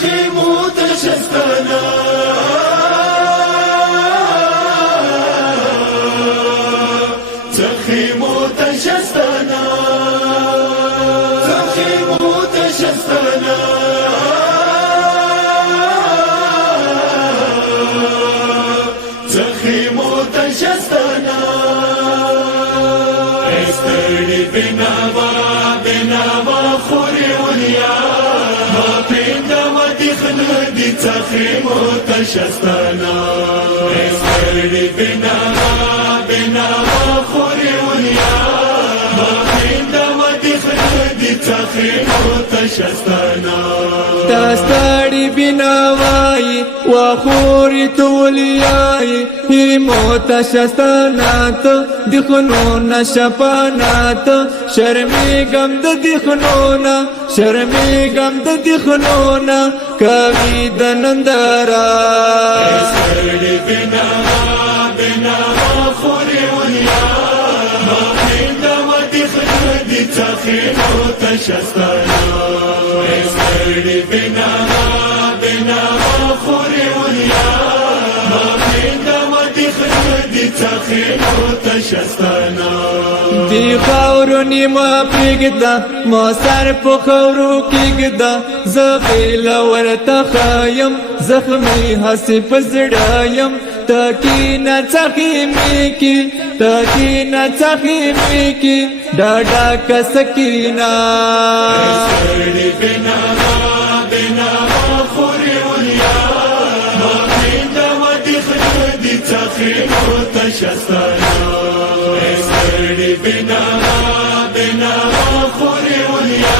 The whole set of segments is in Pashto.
زخیمو تشستانا زخیمو تشستانا زخیمو تشستانا زخیمو تشستانا استړي بناوا خوري ولیا ما پیندما دخل دي زخیمو تشستانا استړي بناوا خوري ولیا ما پیندما دخل دي زخیمو تشستانا تستړي بناوای وخوري تولیای همت شستانات دخنون شپانات شرمی غم د دخنونا شرمی غم د دخنونا کوي د نندرا استړي بناوا خوري ولیا ما پیندما دخل دي زخیمو تشستانا استړي بناوا خوري ولیا ما پیندما دخل دي زخیمو تشستانا دی خاورو نیما پریگدا ما سر پو خورو کیگدا زغیل ورطا خایم زخمی حسی پزڑایم تاکینا چاقیمی کی تاکینا چاقیمی کی ڈاڈا کا سکینا استړي بناوا خوري ولیا ما پیندما دخل دي زخیمو تشستانا استړي بناوا خوري ولیا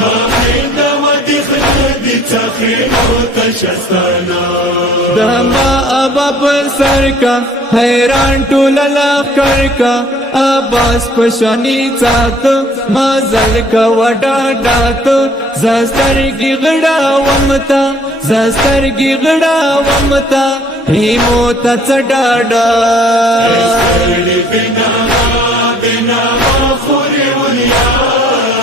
ما پیندما دخل دي زخیمو تشستانا دما ابا پر سر کا حیران ټول لخر کا عباس پشانی چات مازل کا وډا ډات زسترګي غړا ومتا زسترګي غړا ومتا هیمو ته چډاډا استړي بناوا خوري ولیا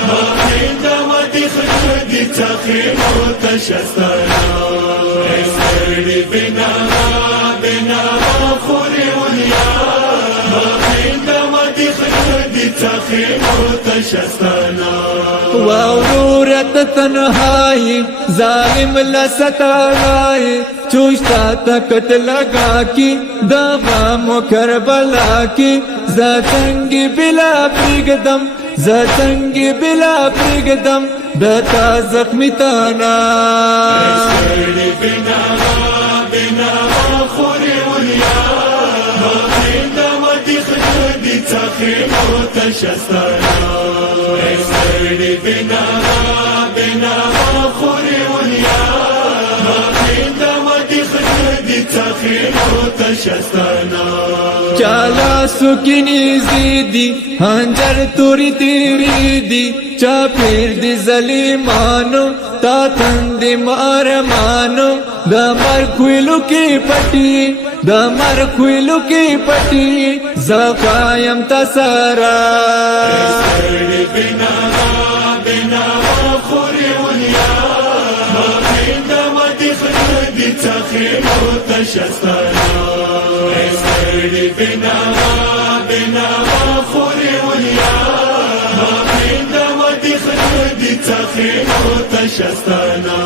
ما پیندما دخل دي زخیمو تشستانا استړي بناوا خوري ولیا ما پیندما دخل دي زخیمو تشستانا واورورت تنہائی ظالم لستائی چوشتا تکت لگا کی دغام کربلا کی زتنگی بلا پرگدم زتنگی بلا پرگدم دتا زخمی تانا استړي بناوا خوري ولیا ما پیندما دخل دي زخیمو تشستانا استړي بناوا خوري ولیا ما پیندما دخل دي زخیمو تشستانا چالا سکنی زیدی ہنجر توری تیری دی چاپیر دی ظلیمانو تا تندی مارمانو دمر خویلو کی پٹی دمر خویلو کی پٹی زقایم تسارا استړي بناوا خوري ولیا ما پیندما دخل دي زخیمو تشستانا استړي بناوا خوري ولیا ما پیندما دخل دي زخیمو تشستانا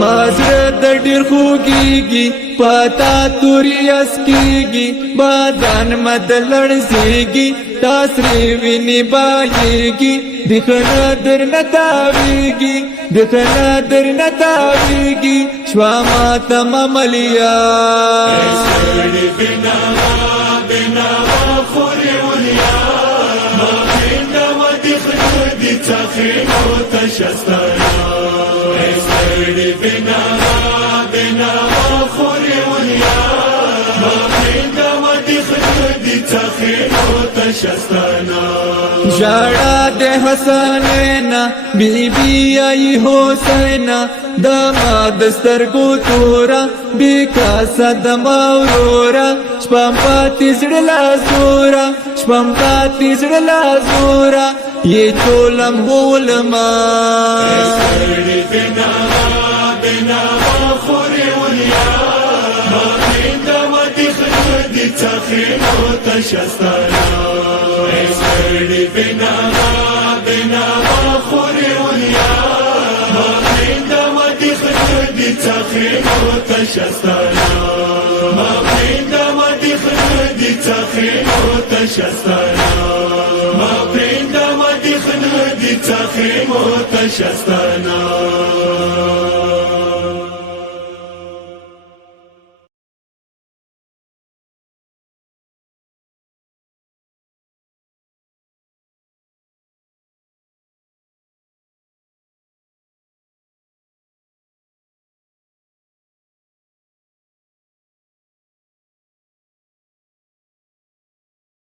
مازر د ډیر خوږیږي پتا توری اسکیږي بادان مد لړزیږي تاسری ویني بایږي دخنا در نتاویږي دخنا در نتاویږي شوا ما تماملیا استړي بناوا خوري ولیا ما پیندما دخل دي زخیمو تشستانا استړي بناوا خوري ولیا ما پیندما دخل دي زخیمو تشستانا جڑا دے حسنینا بی بی آئی حسینا داماد سترگو تورا بیکاسا دماورورا شپام پاتی زڑلا زورا شپام پاتی زڑلا زورا یہ چولم بولما خدي تخينو تشستانا اسمري بنا خوري وليا ما بين دمتي خدي تخينو تشستانا ما بين دمتي خدي تخينو تشستانا ما بين دمتي خدي تخينو تشستانا